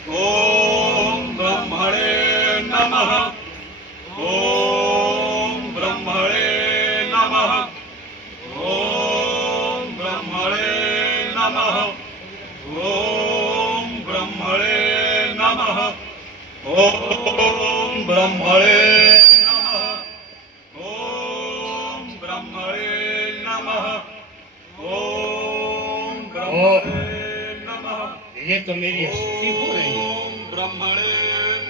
ओम ब्रह्मणे नमः। ओम ब्रह्मणे नमः। ओम ब्रह्मणे नमः। ओम ब्रह्मणे नमः। ओम ब्रह्मणे नमः। ओम ब्रह्मणे नमः। ओम ब्रह्मणे नमः। ये तो मेरी स्तुति हो रही है। ओम ब्रह्मणे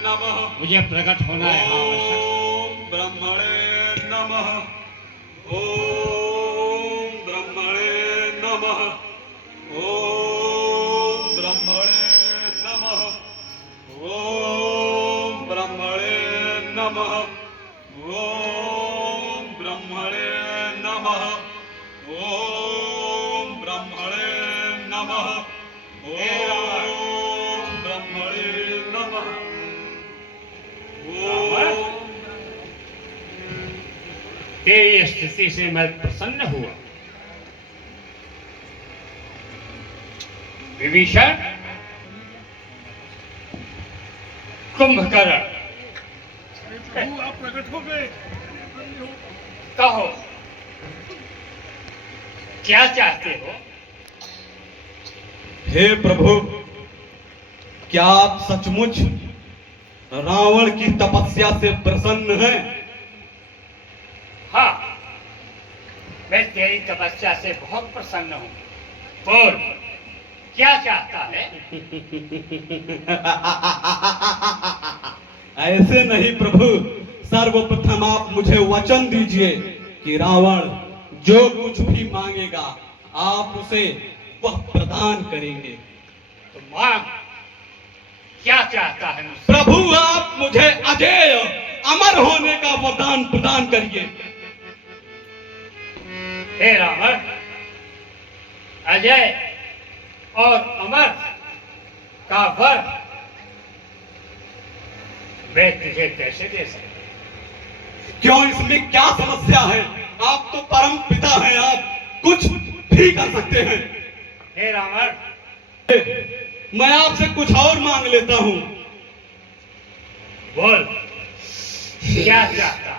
नमः। मुझे प्रकट होना है आवश्यक। ओम ब्रह्मणे नमः। ओम ब्रह्मणे नमः। ओम ब्रह्मणे नमः। ओम ब्रह्मणे नमः। ओम ब्रह्मणे नमः। ओम ब्रह्मणे नमः। ओम ब्रह्मणे नमः। ओम तेरी स्थिति से मैं प्रसन्न हुआ। विभीषण, कुंभकर्ण, प्रभु आप प्रकट हो गए। कहो क्या चाहते हो? हे प्रभु, क्या आप सचमुच रावण की तपस्या से प्रसन्न हैं? हाँ, मैं तेरी तपस्या से बहुत प्रसन्न हूँ। बोल, क्या चाहता है? ऐसे नहीं प्रभु, सर्वप्रथम आप मुझे वचन दीजिए कि रावण जो कुछ भी मांगेगा आप उसे वह प्रदान करेंगे। तो मांग, क्या चाहता है मुझसे? प्रभु, आप मुझे अजेय अमर होने का वरदान प्रदान करिए। हे रावण, अजय और अमर का वर मैं तुझे कैसे दे सकता? क्यों, इसमें क्या समस्या है? आप तो परम पिता हैं, आप कुछ भी कर सकते हैं। हे रावण, मैं आपसे कुछ और मांग लेता हूँ। बोल, क्या चाहता है?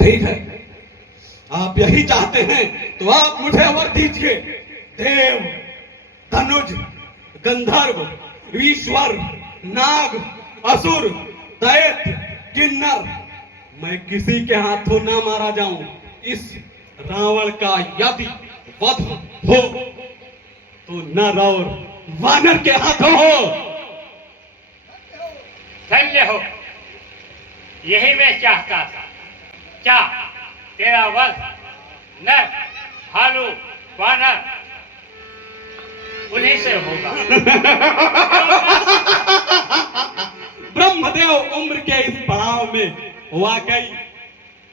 ठीक है, आप यही चाहते हैं तो आप मुझे वर दीजिए। देव, धनुज, गंधर्व, ईश्वर, नाग, असुर, दैत्य, किन्नर, मैं किसी के हाथों ना मारा जाऊं। इस रावण का यदि वध हो तो नर और वानर के हाथों हो। धन्य हो, यही मैं चाहता था। क्या तेरा वध नर, भालू, वानर उन्हीं से होगा? ब्रह्मदेव उम्र के इस पड़ाव में वाकई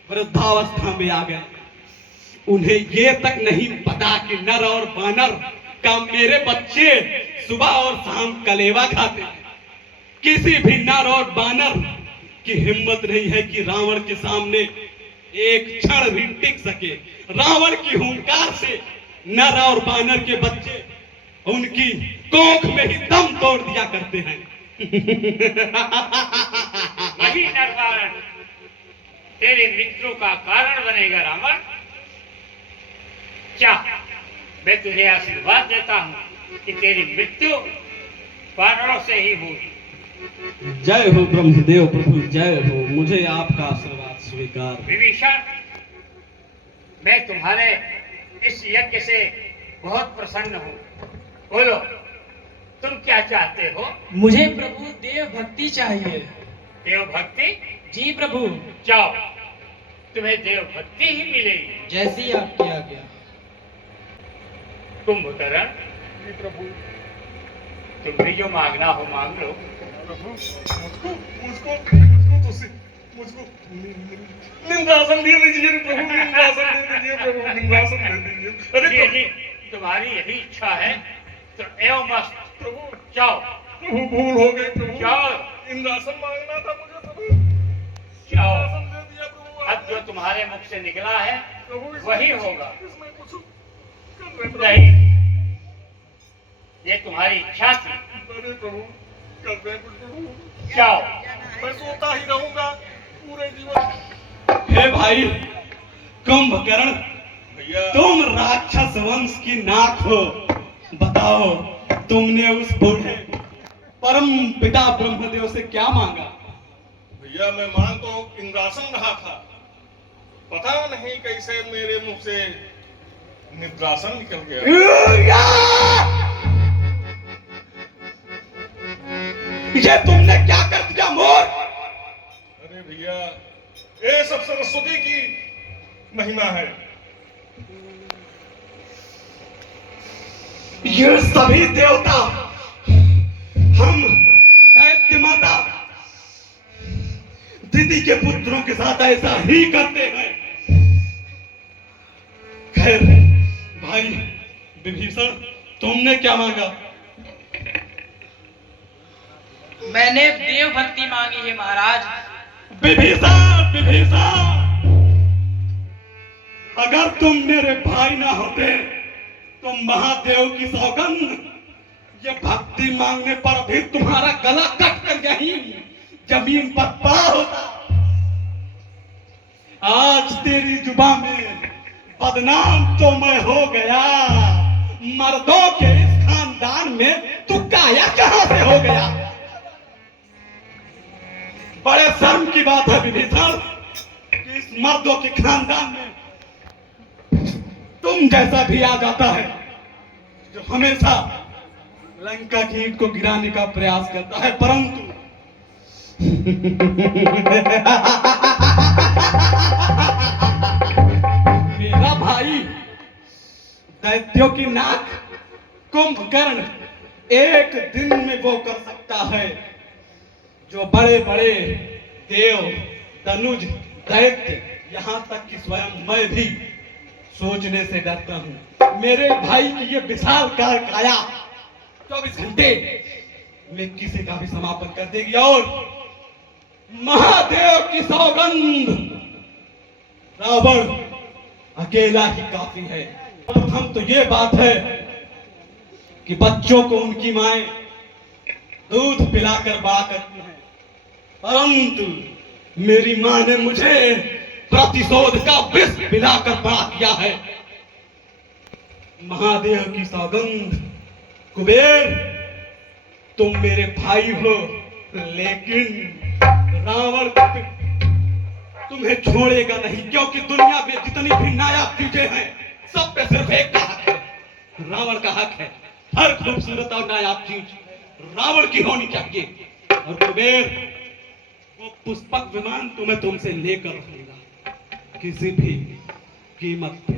वृद्धावस्था में आ गए। उन्हें ये तक नहीं पता कि नर और वानर का मेरे बच्चे सुबह और शाम कलेवा खाते हैं। किसी भी नर और वानर की हिम्मत नहीं है कि रावण के सामने एक क्षण भी टिक सके। रावण की हुंकार से नर और वानर के बच्चे उनकी कोख में ही दम तोड़ दिया करते हैं। वही नरवारण तेरी मृत्यु का कारण बनेगा रावण। क्या मैं तुझे आशीर्वाद देता हूँ कि तेरी मृत्यु वानरों से ही होगी। जय हो ब्रह्मदेव प्रभु, जय हो। मुझे आपका आशीर्वाद स्वीकार। विभीषण, मैं तुम्हारे इस यज्ञ से बहुत प्रसन्न हूँ। बोलो, तुम क्या चाहते हो? मुझे प्रभु देव भक्ति चाहिए। देव भक्ति? जी प्रभु, जाओ, तुम्हें देव भक्ति ही मिलेगी। जैसी आपकी आज्ञा। कुंभकर्ण, जी प्रभु। तुम भी जो मांगना हो मांग लो। प्रभु, मुझको निंदासन दे दीजिए प्रभु, निंदासन दे दीजिए प्रभु, निंदासन दे दीजिए। अरे यदि तुम्हारी यही इच्छा है तो एवं मस्त प्रभु, जाओ, प्रभु भूल हो गई प्रभु। जाओ, इंद्रासन मांगना था मुझे प्रभु। जाओ। इंद्रासन दे दिया प्रभु। अब जो तुम्हारे मुख से निकला है प्रभु वही होगा। इसमें कुछ नहीं, ये तुम्हारी इच्छा थी। अरे प्रभु कर दे कुछ प्रभु। जाओ। मैं सोता ही रहूंगा पूरे जीवन। हे भाई कुंभकर्ण, भैया तुम राक्षस वंश की नाक हो। बताओ तुमने उस बूढ़े परम पिता ब्रह्मदेव से क्या मांगा? भैया मैं मांग तो इंद्रासन रहा था, पता नहीं कैसे मेरे मुंह से निद्रासन निकल गया। ये तुमने क्या कर दिया मोर? अरे भैया ये सब सरस्वती की महिमा है। ये सभी देवता हम दैत्य माता दीदी के पुत्रों के साथ ऐसा ही करते हैं। खैर भाई विभीषण, तुमने क्या मांगा? मैंने देव भक्ति मांगी है महाराज। विभीषण, विभीषण, अगर तुम मेरे भाई ना होते तो महादेव की सौगंध, ये भक्ति मांगने पर भी तुम्हारा गला कट कर यहीं जमीन पर पड़ा होता। आज तेरी जुबान में बदनाम तो मैं हो गया, मर्दों के इस खानदान में तू काया कहां से हो गया? बड़े शर्म की बात है विभीषण कि इस मर्दों के खानदान में तुम जैसा भी आ जाता है जो हमेशा लंका की ईंट को गिराने का प्रयास करता है, परंतु मेरा भाई दैत्यों की नाक कुंभकर्ण एक दिन में वो कर सकता है जो बड़े बड़े देव, तनुज, दैत्य, यहाँ तक कि स्वयं मैं भी सोचने से डरता हूँ। मेरे भाई की ये विशाल काया 24 घंटे में किसी का भी समापन कर देगी और महादेव की सौगंध रावण अकेला ही काफी है। प्रथम तो ये बात है कि बच्चों को उनकी माएं दूध पिलाकर बड़ा करती हैं, परंतु मेरी मां ने मुझे प्रतिशोध का विष पिलाकर बड़ा किया है। महादेव की सौगंध, कुबेर तुम मेरे भाई हो, लेकिन रावण तुम्हें छोड़ेगा नहीं, क्योंकि दुनिया में जितनी भी नायाब चीजें हैं सब पे सिर्फ एक का हक है, रावण का हक है। हर खूबसूरत और नायाब चीज रावण की होनी चाहिए। और कुबेर, वो पुष्पक विमान तुम्हें तुमसे लेकर रहूंगा किसी भी कीमत पे।